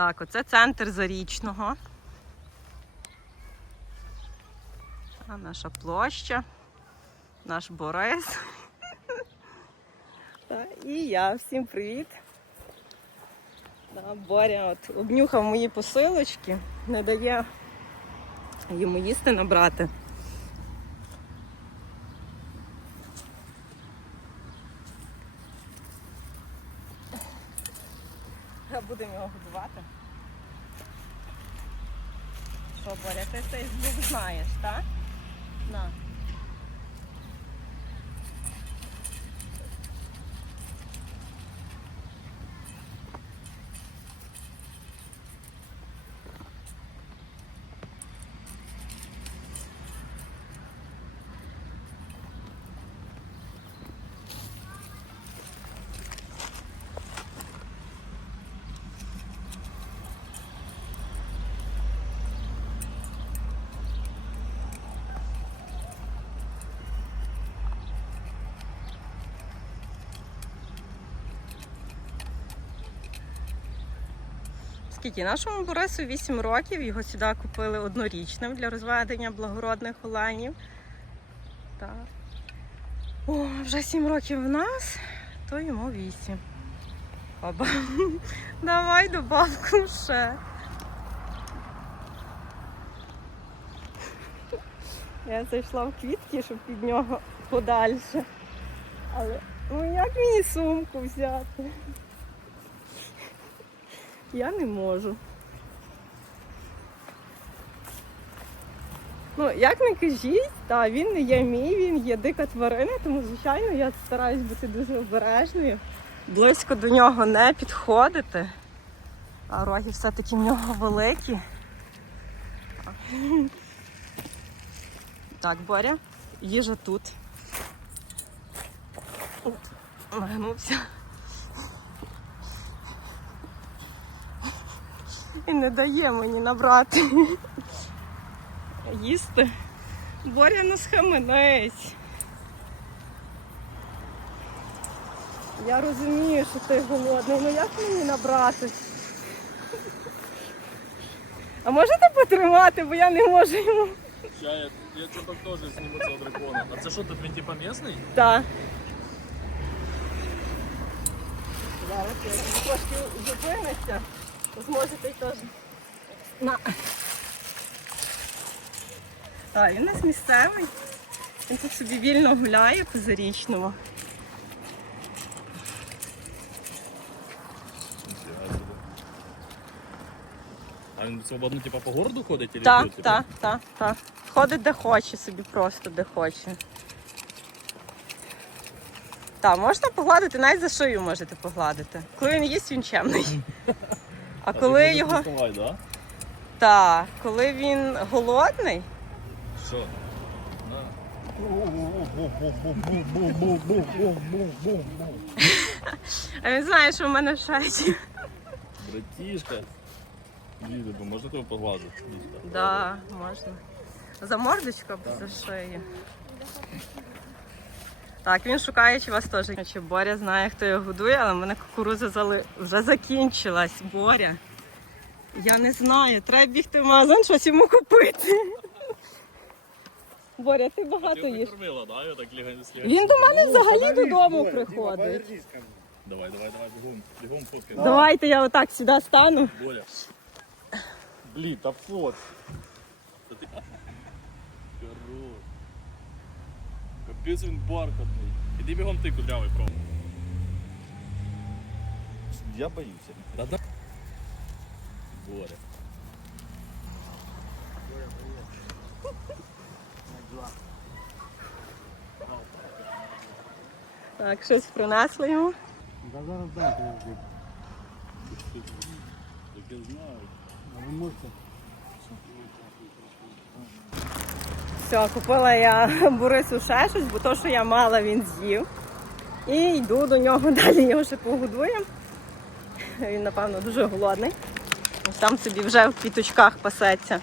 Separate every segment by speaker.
Speaker 1: Так, оце центр Зарічного. А наша площа, наш Борис. І я. Всім привіт. Боря от обнюхав мої посилочки, не дає йому їсти набрати. А Будемо його годувати. Що, Боря, ти цей звук знаєш, так? На. Скільки нашому Борису 8 років, його сюди купили однорічним для розведення благородних оленів. Так. О, вже 7 років в нас, то йому 8. Оба. Давай добавку ще. Я зайшла в квітки, щоб під нього подальше. Але ну як мені сумку взяти? Я не можу. Ну, як не кажіть, та він не є мій, він є дика тварина, тому, звичайно, я стараюсь бути дуже обережною. Близько до нього не підходити. А роги все-таки в нього великі. Так, Боря, їжа тут. От, нагнувся. І не дає мені набрати їсти. Боря не схаменець. Я розумію, що ти голодний, ну як мені набрати? А можете потримати, бо я не можу йому.
Speaker 2: Я, я, я типа тоже сниму цього дракона. А це що тут він типа місний?
Speaker 1: Так. Зараз я трошки зупиниться, зможете й теж. На. Так, він у нас місцевий. Він тут собі вільно гуляє по зарічному.
Speaker 2: А він свободно типа по городу ходить или
Speaker 1: Так, так, так, так. Ходить де хоче собі, просто де хоче. Так, можна погладити, навіть за шию можете погладити. Коли він їсть, він чемний. А коли його.
Speaker 2: да?
Speaker 1: Так, коли він голодний,
Speaker 2: Що?
Speaker 1: А він знає, що в мене в шайці.
Speaker 2: Братішка. Діду, бо можна тебе погладити? Дідька?
Speaker 1: Да, можна. За мордочку або за шию. Так, він шукає, чи вас теж. Чи Боря знає, хто його годує, але в мене кукуруза зали... вже закінчилась. Боря. Я не знаю, треба бігти в магазин, щось йому купити. Боря, ти багато їш.
Speaker 2: прикормила, да? Я так лігаю слід.
Speaker 1: Він до мене взагалі додому приходить.
Speaker 2: Давай, давай, давай, бігом, бігом фоткай.
Speaker 1: Давайте я отак сюди стану.
Speaker 2: Боря. Блін, та фот. Та ти- Хорош. Капець він бархатний. Іди бігом ти кудрявий пром.
Speaker 3: Я боюся.
Speaker 2: Да-да. Боря.
Speaker 1: Так, щось принесли йому.
Speaker 3: Да зараз дам подожди.
Speaker 2: Так я знаю.
Speaker 3: А ви можете?
Speaker 1: Все, купила я Борису ще щось, бо то, що я мала, він з'їв. І йду до нього далі, його ще погодуємо. Він, напевно, дуже голодний. Там собі вже в квіточках пасеться.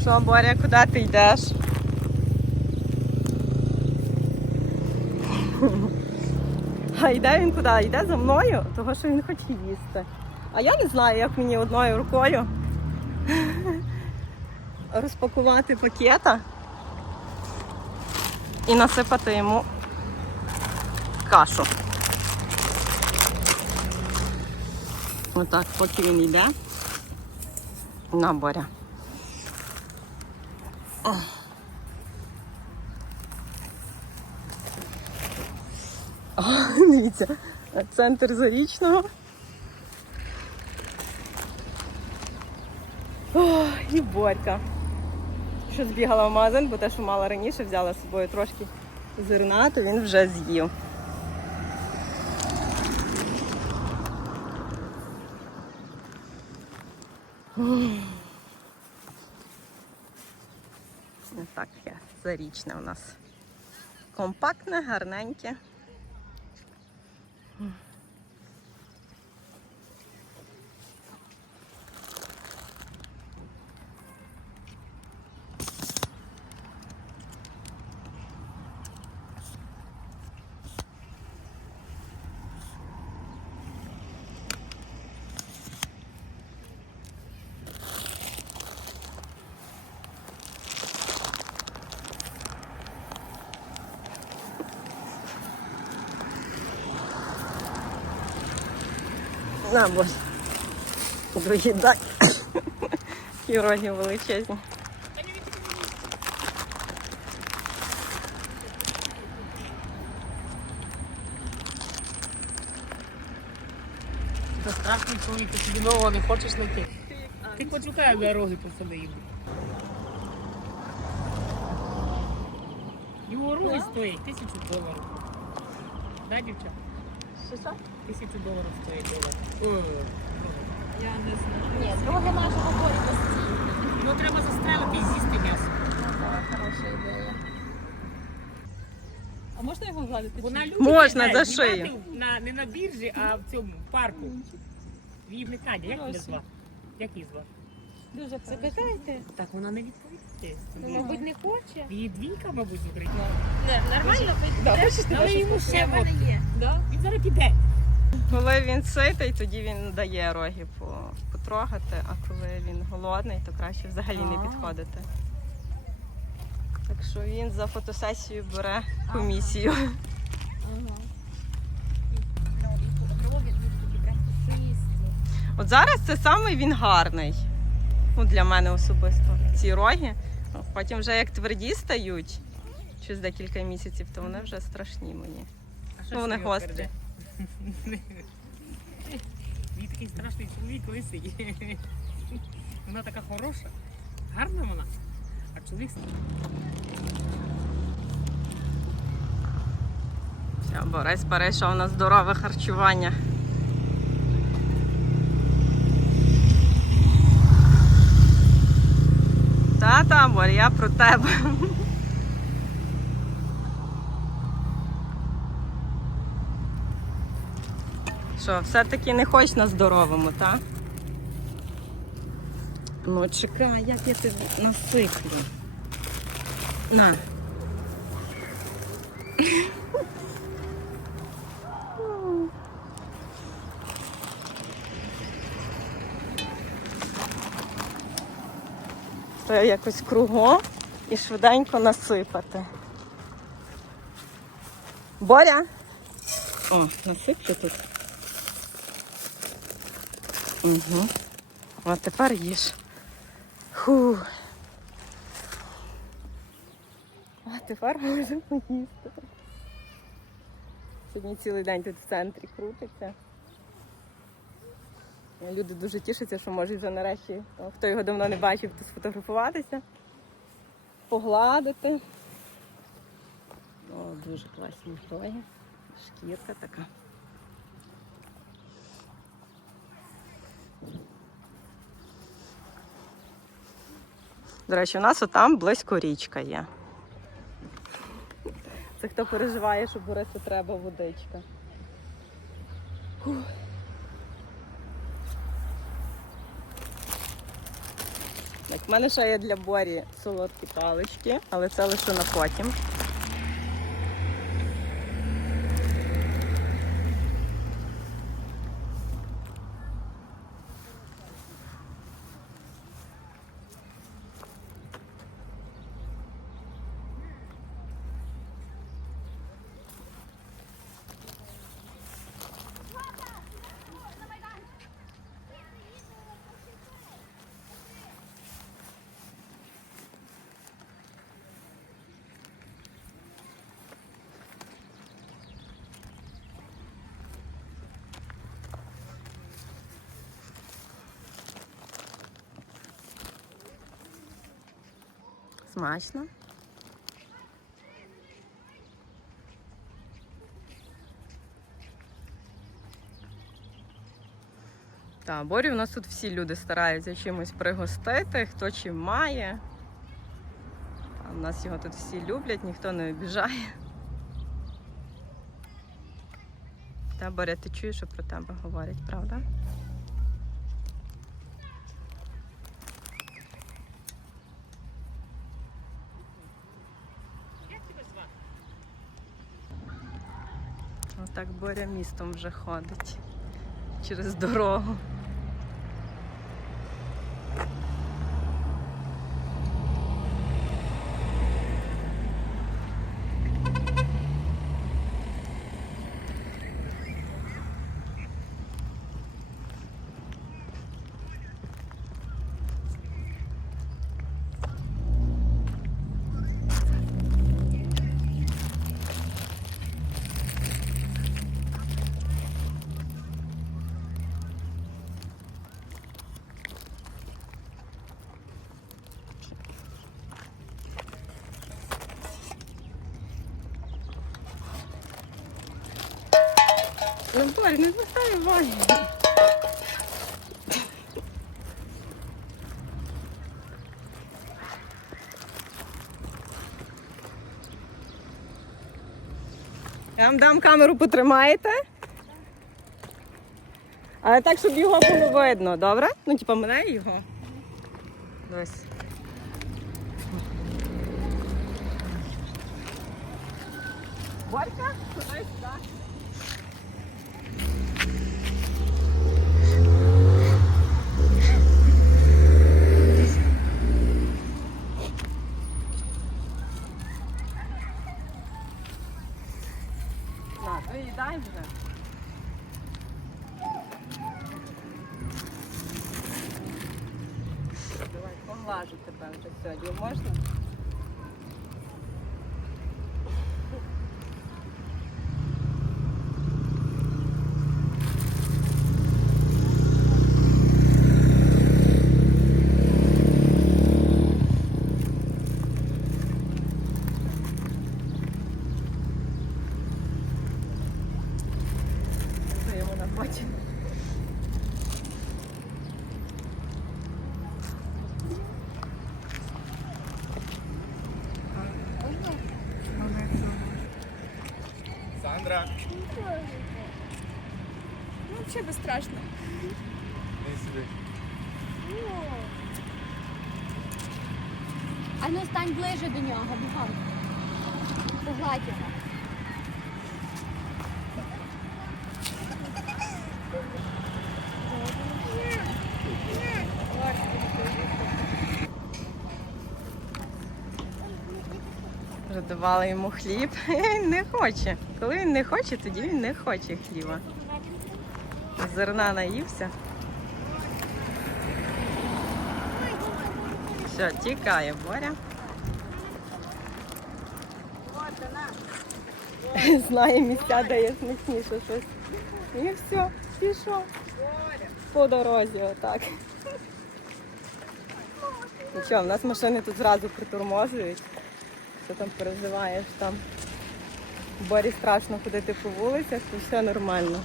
Speaker 1: Що, Боря, куди ти йдеш? А йде він куди? Йде за мною, того що він хоче їсти. А я не знаю, як мені одною рукою розпакувати пакета і насипати йому кашу. Отак, поки він йде. На боря. О. О, дивіться, центр зарічного. О, і борька. Що збігала в магазин, бо те, що мала раніше, взяла з собою трошки зерна, то він вже з'їв. Таке зарічне у нас. Компактне, гарненьке. Mm-hmm. На, боже. Доїдай. І роги величезні.
Speaker 4: Це страшний чоловік, ти собі нового не хочеш знайти. Ти почукай дороги посади йому. Його роги стоять тисячу доларів. Да, дівчата?
Speaker 1: Що це?
Speaker 4: Тисячу доларів стоїть долар. О,
Speaker 5: Ні, друге може говорити
Speaker 4: Ну треба застрелити і з'їсти м'ясо.
Speaker 5: хороша ідея. А можна його гладити?
Speaker 4: Вона любить
Speaker 1: Можна,
Speaker 4: знає,
Speaker 1: за
Speaker 4: знімати
Speaker 1: шию.
Speaker 4: На, не на біржі, а в цьому в парку. Її не Кадя, як її звати? Як її звати?
Speaker 5: Дуже Запитайте.
Speaker 4: Так вона не відповідає.
Speaker 5: Мабуть, не хоче.
Speaker 4: Її двійка, мабуть, з України.
Speaker 5: Не, нормально
Speaker 4: Але йому ще
Speaker 5: в мене
Speaker 4: от.
Speaker 5: є.
Speaker 4: Він зараз піде.
Speaker 1: Коли він ситий, тоді він дає роги потрогати, а коли він голодний, то краще взагалі не підходити. Так що він за фотосесію бере комісію. От зараз це саме він гарний. Ну, для мене особисто. Ці роги. Потім вже як тверді стають через декілька місяців, то вони вже страшні мені. Ну, вони гострі.
Speaker 4: Він такий страшний чоловік лисий. Вона така хороша. Гарна вона. А чоловік
Speaker 1: Все, Борис перейшов на здорове харчування. Та-та, я про тебе. Що, все-таки не хочеш на здоровому, так? Ну, чекай, як я тебе насиплю. На. Треба якось кругом і швиденько насипати. Боря! О, насиплю тут. Угу. А тепер їж. Фу. А тепер можу поїсти. Сьогодні цілий день тут в центрі крутиться. Люди дуже тішаться, що можуть вже нарешті, хто його давно не бачив, то сфотографуватися, погладити. О, дуже класні роги. Шкірка така. До речі, у нас отам близько річка є. Це хто переживає, що Борису треба водичка. Фух. в мене ще є для Борі солодкі палички, але це лише на потім. Смачно. Так, Борі, у нас тут всі люди стараються чимось пригостити, хто чим має. А У нас його тут всі люблять, ніхто не обіжає. Та, Боря, ти чуєш, що про тебе говорять, правда? Отак Боря містом вже ходить через дорогу. Ну, Боря, не звертай уваги. Я вам дам камеру, потримаєте. Але так, щоб його було видно, добре? Ну, типа мене його. Дось. Борька, куди сюди? На, ну їдай вже. Давай, поглажу тебе вже сьогодні. Можна? Потім.
Speaker 2: Сандра,
Speaker 5: Ну, взагалі безстрашно. А ну стань ближе до нього, бігом. Погладь його.
Speaker 1: Давали йому хліб. Він не хоче. Коли він не хоче, тоді він не хоче хліба. Зерна наївся. Все, тікає Боря. Знає місця, де є смачніше щось. І все, пішов. По дорозі, отак. Нічого, в нас машини тут зразу притормозують. Що там переживаєш там? Борі страшно ходити по вулицях, то все нормально.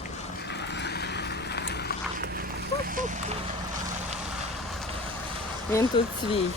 Speaker 1: Він тут свій.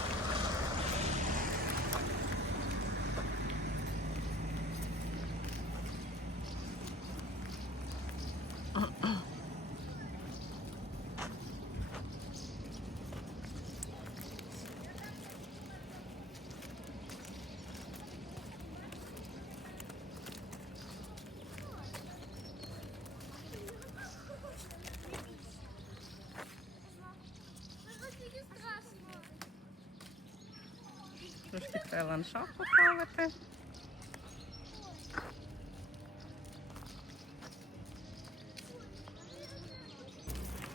Speaker 1: Трошки треба ландшафт поправити.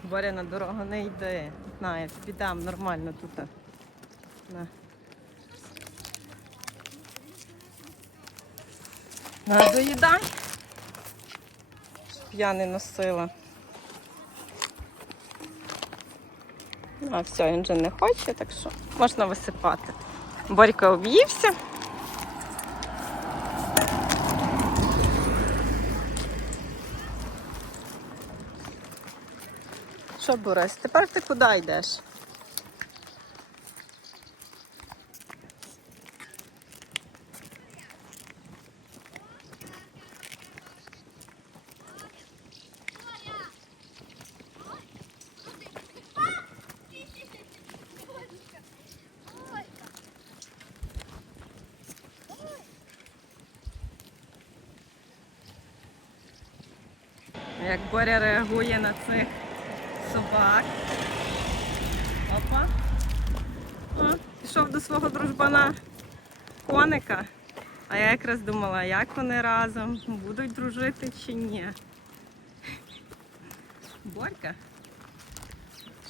Speaker 1: Боря на дорогу не йди. На, я тобі дам нормально тут. На. На, доїдай. Щоб я не носила. А все, він вже не хоче, так що можна висипати. Борька об'ївся. Що, Борис, тепер ти куди йдеш? Як Боря реагує на цих собак. Опа. О, пішов до свого дружбана коника. А я якраз думала, як вони разом будуть дружити чи ні. Борька?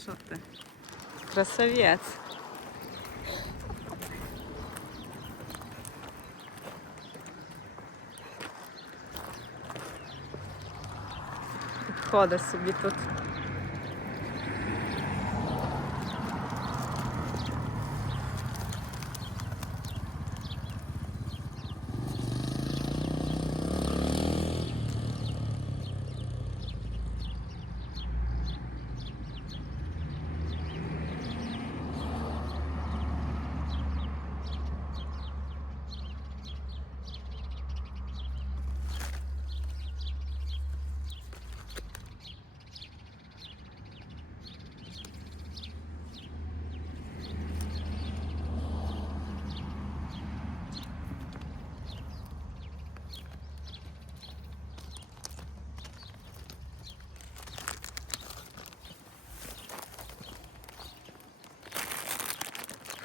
Speaker 1: Що ти? Красавець. Ходить собі тут.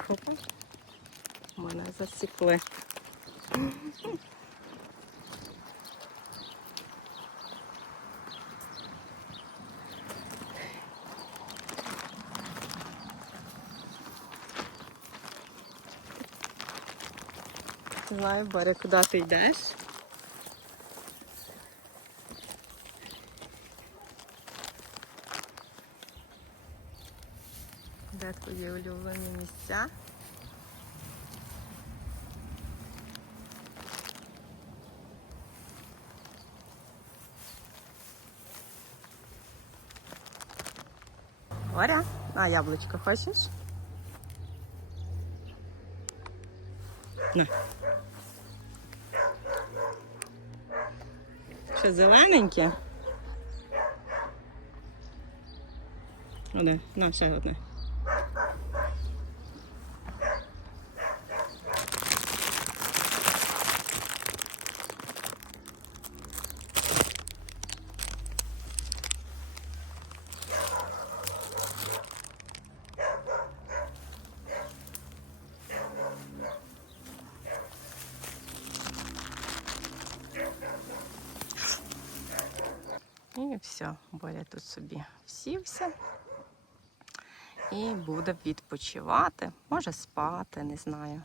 Speaker 1: Опа. Мене засікли. Знаю, Боря, куди ти йдеш? Де твої улюблені місця? Боря, на яблучко хочеш? На. Що, зелененьке? Одне, на, ще одне. І все, Боря тут собі всівся. І буде відпочивати, може спати, не знаю.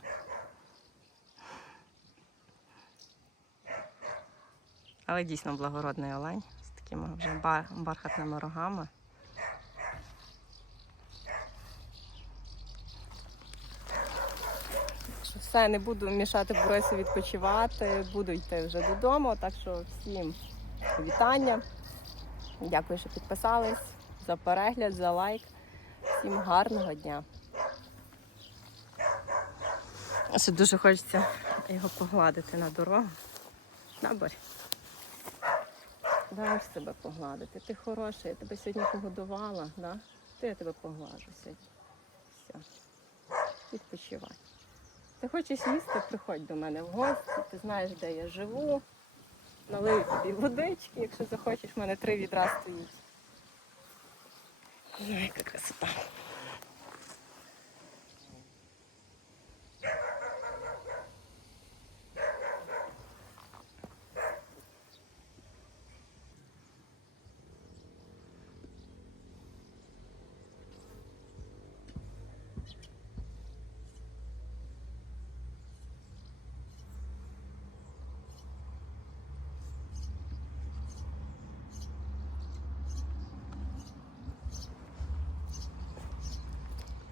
Speaker 1: Але дійсно благородний олень з такими вже бархатними рогами. Все, не буду мішати Борису відпочивати, буду йти вже додому. Так що всім вітання. Дякую, що підписались за перегляд, за лайк. Всім гарного дня. Ще дуже хочеться його погладити на дорогу. На, Борь. Дай себе погладити. Ти хороший, я тебе сьогодні погодувала, да? То я тебе поглажу сьогодні. Все. Відпочивай. Ти хочеш їсти, приходь до мене в гості, ти знаєш, де я живу. Налию тобі водички, якщо захочеш, в мене три відра стоїть. Ой, яка красота.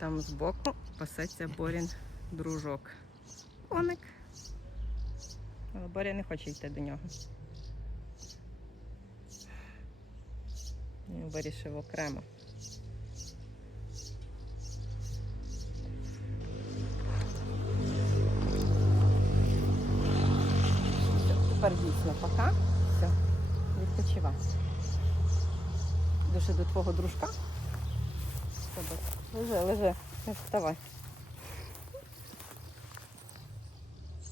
Speaker 1: Там збоку пасеться Борін дружок. Коник. Але Боря не хоче йти до нього. Він вирішив окремо. Тепер дійсно пока. Все, відпочивай. Дуже до твого дружка. Лежи, лежи, вставай.